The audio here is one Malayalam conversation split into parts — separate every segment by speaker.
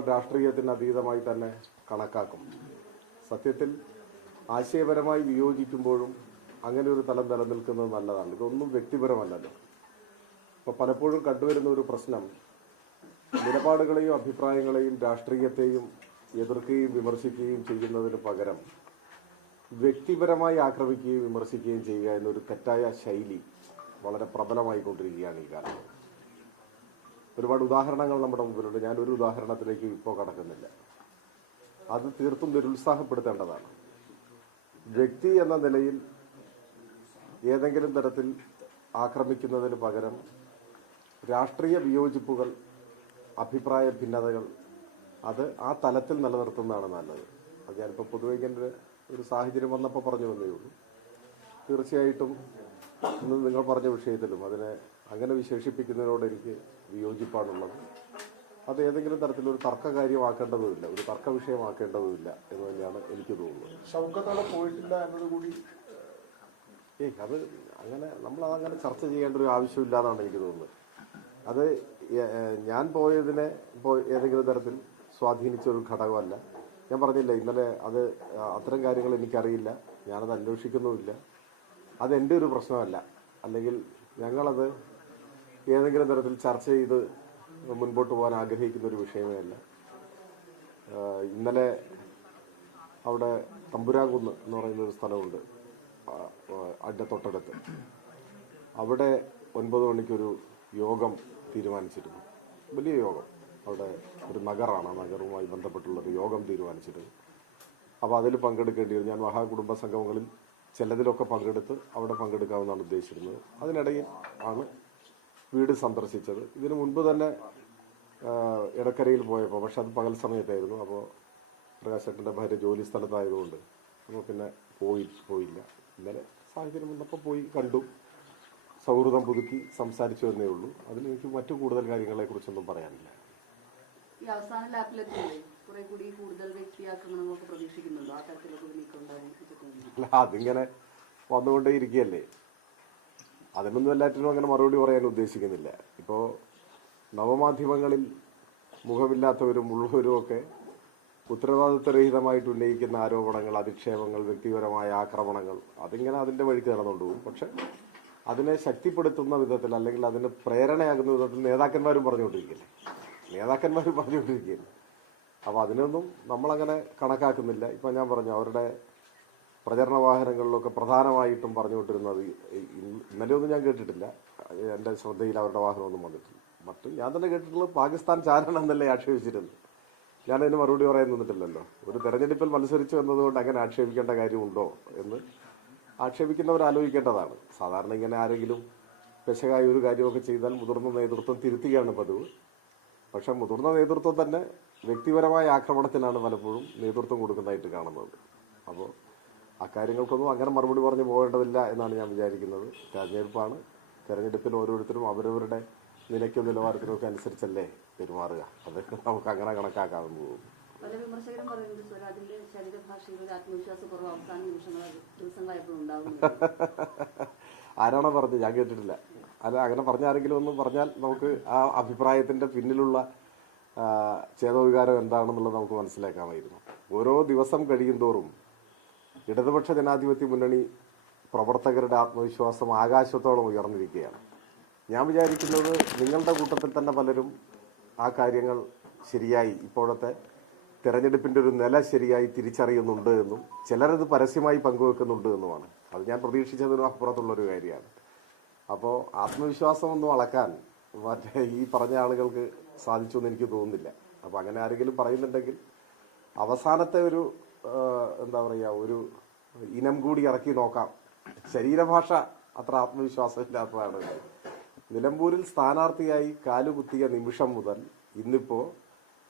Speaker 1: രാഷ്ട്രീയത്തിന് അതീതമായി തന്നെ കണക്കാക്കും. സത്യത്തിൽ ആശയപരമായി വിയോജിക്കുമ്പോഴും അങ്ങനെ ഒരു തലം നിലനിൽക്കുന്നത് നല്ലതാണ്. ഇതൊന്നും വ്യക്തിപരമല്ലല്ലോ. അപ്പോൾ പലപ്പോഴും കണ്ടുവരുന്ന ഒരു പ്രശ്നം നിലപാടുകളെയും അഭിപ്രായങ്ങളെയും രാഷ്ട്രീയത്തെയും എതിർക്കുകയും വിമർശിക്കുകയും ചെയ്യുന്നതിന് പകരം വ്യക്തിപരമായി ആക്രമിക്കുകയും വിമർശിക്കുകയും ചെയ്യുക എന്നൊരു തെറ്റായ ശൈലി വളരെ പ്രബലമായിക്കൊണ്ടിരിക്കുകയാണ് ഈ കാലത്ത്. ഒരുപാട് ഉദാഹരണങ്ങൾ നമ്മുടെ മുമ്പിലുണ്ട്. ഞാൻ ഒരു ഉദാഹരണത്തിലേക്ക് ഇപ്പോൾ കടക്കുന്നില്ല. അത് തീർത്തും നിരുത്സാഹപ്പെടുത്തേണ്ടതാണ്. വ്യക്തി എന്ന നിലയിൽ ഏതെങ്കിലും തരത്തിൽ ആക്രമിക്കുന്നതിന് പകരം രാഷ്ട്രീയ വിയോജിപ്പുകൾ അഭിപ്രായ ഭിന്നതകൾ അത് ആ തലത്തിൽ നിലനിർത്തുന്നതാണ് നല്ലത്. അത് ഞാനിപ്പോൾ പൊതുവെ ഇങ്ങനെ ഒരു സാഹചര്യം വന്നപ്പോൾ പറഞ്ഞു വന്നേ ഉള്ളൂ. തീർച്ചയായിട്ടും ഇന്ന് നിങ്ങൾ പറഞ്ഞ വിഷയത്തിലും അതിനെ അങ്ങനെ വിശേഷിപ്പിക്കുന്നതിനോട് എനിക്ക് വിയോജിപ്പാണുള്ളത്. അത് ഏതെങ്കിലും തരത്തിലൊരു തർക്ക കാര്യമാക്കേണ്ടതുമില്ല ഒരു തർക്ക വിഷയമാക്കേണ്ടതുമില്ല എന്ന് തന്നെയാണ് എനിക്ക് തോന്നുന്നത്.
Speaker 2: ഷൗക്കത്ത് അവിടെ പോയിട്ടില്ല എന്നതുകൂടി
Speaker 1: ഏയ് അത് അങ്ങനെ നമ്മൾ അതങ്ങനെ ചർച്ച ചെയ്യേണ്ട ഒരു ആവശ്യമില്ലാന്നാണ് എനിക്ക് തോന്നുന്നത്. അത് ഞാൻ പോയതിനെ ഇപ്പോൾ ഏതെങ്കിലും തരത്തിൽ സ്വാധീനിച്ച ഒരു ഘടകമല്ല. ഞാൻ പറഞ്ഞില്ല ഇന്നലെ അത് അത്തരം കാര്യങ്ങൾ എനിക്കറിയില്ല. ഞാനത് അന്വേഷിക്കുന്നുമില്ല. അത് എന്റെ ഒരു പ്രശ്നമല്ല. അല്ലെങ്കിൽ ഞങ്ങളത് ഏതെങ്കിലും തരത്തിൽ ചർച്ച ചെയ്ത് മുൻപോട്ട് പോകാൻ ആഗ്രഹിക്കുന്ന ഒരു വിഷയമേ അല്ല. ഇന്നലെ അവിടെ തമ്പുരാകുന്ന് എന്ന് പറയുന്ന ഒരു സ്ഥലമുണ്ട് അതിന്റെ തൊട്ടടുത്ത് അവിടെ ഒൻപത് മണിക്കൊരു യോഗം തീരുമാനിച്ചിരുന്നു. വലിയ യോഗം. അവിടെ ഒരു നഗറാണ് ആ നഗറുമായി ബന്ധപ്പെട്ടുള്ളൊരു യോഗം തീരുമാനിച്ചിരുന്നു. അപ്പോൾ അതിൽ പങ്കെടുക്കേണ്ടി ഞാൻ മഹാകുടുംബ സംഗമങ്ങളിൽ ചിലതിലൊക്കെ പങ്കെടുത്ത് അവിടെ പങ്കെടുക്കാമെന്നാണ് ഉദ്ദേശിച്ചിരുന്നത്. അതിനിടയിൽ ആണ് വീട് സന്ദർശിച്ചത്. ഇതിനു മുൻപ് തന്നെ ഇടക്കരയിൽ പോയപ്പോൾ പക്ഷെ അത് പകൽ സമയത്തായിരുന്നു. അപ്പോൾ പ്രകാശേട്ടന്റെ ഭാര്യ ജോലി സ്ഥലത്തായതുകൊണ്ട് അപ്പോൾ പിന്നെ പോയി പോയില്ല. ഇന്നലെ സാഹചര്യം വന്നപ്പോൾ പോയി കണ്ടു. സൗഹൃദം പുതുക്കി സംസാരിച്ചു എന്നേ ഉള്ളൂ. അതിൽ എനിക്ക് മറ്റു കൂടുതൽ കാര്യങ്ങളെ കുറിച്ചൊന്നും പറയാനില്ല.
Speaker 3: ഈ അവസാന ലാപ്പിലെത്തിയല്ലേ? കുറെ കൂടി കൂടുതൽ പ്രതീക്ഷിക്കുന്നുണ്ടോ. ആ തരത്തിലൊക്കെ നീക്കം
Speaker 1: അതിങ്ങനെ വന്നുകൊണ്ടേ ഇരിക്കുകയല്ലേ അതിനൊന്നും എല്ലാറ്റിനും അങ്ങനെ മറുപടി പറയാൻ ഉദ്ദേശിക്കുന്നില്ല. ഇപ്പോൾ നവമാധ്യമങ്ങളിൽ മുഖമില്ലാത്തവരും ഉള്ളവരും ഒക്കെ ഉത്തരവാദിത്വരഹിതമായിട്ട് ഉന്നയിക്കുന്ന ആരോപണങ്ങൾ അധിക്ഷേപങ്ങൾ വ്യക്തിപരമായ ആക്രമണങ്ങൾ അതിങ്ങനെ അതിന്റെ വഴിക്ക് നടന്നുകൊണ്ടുപോകും പക്ഷെ അതിനെ ശക്തിപ്പെടുത്തുന്ന വിധത്തിൽ അല്ലെങ്കിൽ അതിന് പ്രേരണയാകുന്ന വിധത്തിൽ നേതാക്കന്മാരും പറഞ്ഞുകൊണ്ടിരിക്കില്ലേ? നേതാക്കന്മാരും പറഞ്ഞുകൊണ്ടിരിക്കുകയല്ലേ അപ്പോൾ അതിനൊന്നും നമ്മളങ്ങനെ കണക്കാക്കുന്നില്ല. ഇപ്പം ഞാൻ പറഞ്ഞു അവരുടെ പ്രചരണ വാഹനങ്ങളിലൊക്കെ പ്രധാനമായിട്ടും പറഞ്ഞുകൊണ്ടിരുന്നത് ഈ- ഇന്നലെയൊന്നും ഞാൻ കേട്ടിട്ടില്ല. എന്റെ ശ്രദ്ധയിൽ അവരുടെ വാഹനമൊന്നും വന്നിട്ടില്ല. മറ്റും ഞാൻ തന്നെ കേട്ടിട്ടുള്ളത് പാകിസ്ഥാൻ ചാരണം എന്നല്ലേ ആക്ഷേപിച്ചിരുന്നത്. ഞാനതിന് മറുപടി പറയാൻ നിന്നിട്ടില്ലല്ലോ. ഒരു തെരഞ്ഞെടുപ്പിൽ മത്സരിച്ചു എന്നതുകൊണ്ട് അങ്ങനെ ആക്ഷേപിക്കേണ്ട കാര്യമുണ്ടോ എന്ന് ആക്ഷേപിക്കുന്നവർ ആലോചിക്കേണ്ടതാണ്. സാധാരണ ഇങ്ങനെ ആരെങ്കിലും പെശകായ ഒരു കാര്യമൊക്കെ ചെയ്താൽ മുതിർന്ന നേതൃത്വം തിരുത്തുകയാണ് പതിവ്. പക്ഷെ മുതിർന്ന നേതൃത്വം തന്നെ വ്യക്തിപരമായ ആക്രമണത്തിനാണ് പലപ്പോഴും നേതൃത്വം കൊടുക്കുന്നതായിട്ട് കാണുന്നത്. അപ്പോൾ അക്കാര്യങ്ങൾക്കൊന്നും അങ്ങനെ മറുപടി പറഞ്ഞു പോകേണ്ടതില്ല എന്നാണ് ഞാൻ വിചാരിക്കുന്നത്. തെരഞ്ഞെടുപ്പാണ്. തെരഞ്ഞെടുപ്പിൽ ഓരോരുത്തരും അവരവരുടെ നിലയ്ക്കും നിലവാരത്തിനും ഒക്കെ അനുസരിച്ചല്ലേ പെരുമാറുക. അതൊക്കെ നമുക്ക് അങ്ങനെ കണക്കാക്കാതെ പോകും.
Speaker 3: പല വിമർശകരും പറയുന്നത് സ്വരാജിന്റെ ശരീരഭാഷയിൽ ഒരു ആത്മവിശ്വാസ കുറവ് അവസാന നിമിഷങ്ങൾ ദിവസങ്ങളായപ്പോൾ ഉണ്ടാകുന്നു
Speaker 1: ആരാണോ പറഞ്ഞത്? ഞാൻ കേട്ടിട്ടില്ല. അല്ല അങ്ങനെ പറഞ്ഞ ആരെങ്കിലും ഒന്ന് പറഞ്ഞാൽ നമുക്ക് ആ അഭിപ്രായത്തിന്റെ പിന്നിലുള്ള ചേതോവികാരം എന്താണെന്നുള്ളത് നമുക്ക് മനസ്സിലാക്കാമായിരുന്നു. ഓരോ ദിവസം കഴിയും തോറും ഇടതുപക്ഷ ജനാധിപത്യ മുന്നണി പ്രവർത്തകരുടെ ആത്മവിശ്വാസം ആകാശത്തോളം ഉയർന്നിരിക്കുകയാണ്. ഞാൻ വിചാരിക്കുന്നത് നിങ്ങളുടെ കൂട്ടത്തിൽ തന്നെ പലരും ആ കാര്യങ്ങൾ ശരിയായി ഇപ്പോഴത്തെ തെരഞ്ഞെടുപ്പിന്റെ ഒരു നില ശരിയായി തിരിച്ചറിയുന്നുണ്ട് എന്നും ചിലരത് പരസ്യമായി പങ്കുവെക്കുന്നുണ്ട് എന്നുമാണ്. അത് ഞാൻ പ്രതീക്ഷിച്ചതിനും അപ്പുറത്തുള്ള ഒരു കാര്യമാണ് അപ്പോൾ അളക്കാൻ മറ്റേ ഈ പറഞ്ഞ ആളുകൾക്ക് സാധിച്ചു എന്ന് എനിക്ക് തോന്നുന്നില്ല. അപ്പോൾ അങ്ങനെ ആരെങ്കിലും പറയുന്നുണ്ടെങ്കിൽ അവസാനത്തെ ഒരു എന്താ പറയുക ഒരു ഇനം കൂടി ഇറക്കി നോക്കാം. ശരീരഭാഷ അത്ര ആത്മവിശ്വാസമില്ലാത്തതാണ്. നിലമ്പൂരിൽ സ്ഥാനാർത്ഥിയായി കാലുകുത്തിയ നിമിഷം മുതൽ ഇന്നിപ്പോ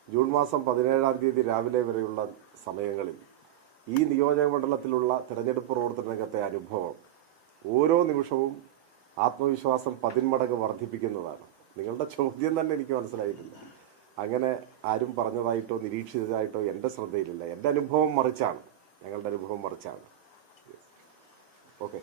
Speaker 1: ജൂൺ മാസം പതിനേഴാം തീയതി രാവിലെ വരെയുള്ള സമയങ്ങളിൽ ഈ നിയോജക മണ്ഡലത്തിലുള്ള തെരഞ്ഞെടുപ്പ് പ്രവർത്തന രംഗത്തെ അനുഭവം ഓരോ നിമിഷവും ആത്മവിശ്വാസം പതിന്മടങ്ങ് വർദ്ധിപ്പിക്കുന്നതാണ്. നിങ്ങളുടെ ചോദ്യം തന്നെ എനിക്ക് മനസ്സിലായിട്ടില്ല. അങ്ങനെ ആരും പറഞ്ഞതായിട്ടോ നിരീക്ഷിച്ചതായിട്ടോ എന്റെ ശ്രദ്ധയിലില്ല. എന്റെ അനുഭവം മറിച്ചാണ്. ഞങ്ങളുടെ അനുഭവം മറിച്ചാണ്. ഓക്കെ